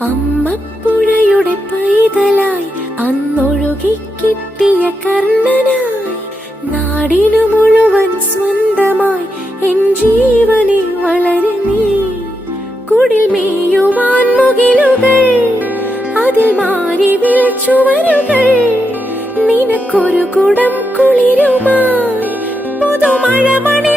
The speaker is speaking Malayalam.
അമ്മപ്പുഴയുടെ പൈതലായി അന്നൊഴുകിക്കിട്ടിയ കർണനായി നാടിനു മുഴുവൻ സ്വന്തമായി എൻ ജീവനെ വളരെ നീ. കുടിൽ മേയുവാൻ മുകിലുകൾ, അതിൽ മാരിവിൽ ചുവരുകൾ, നിനക്കൊരു കുടം കുളിരുമായി പുതുമഴമണി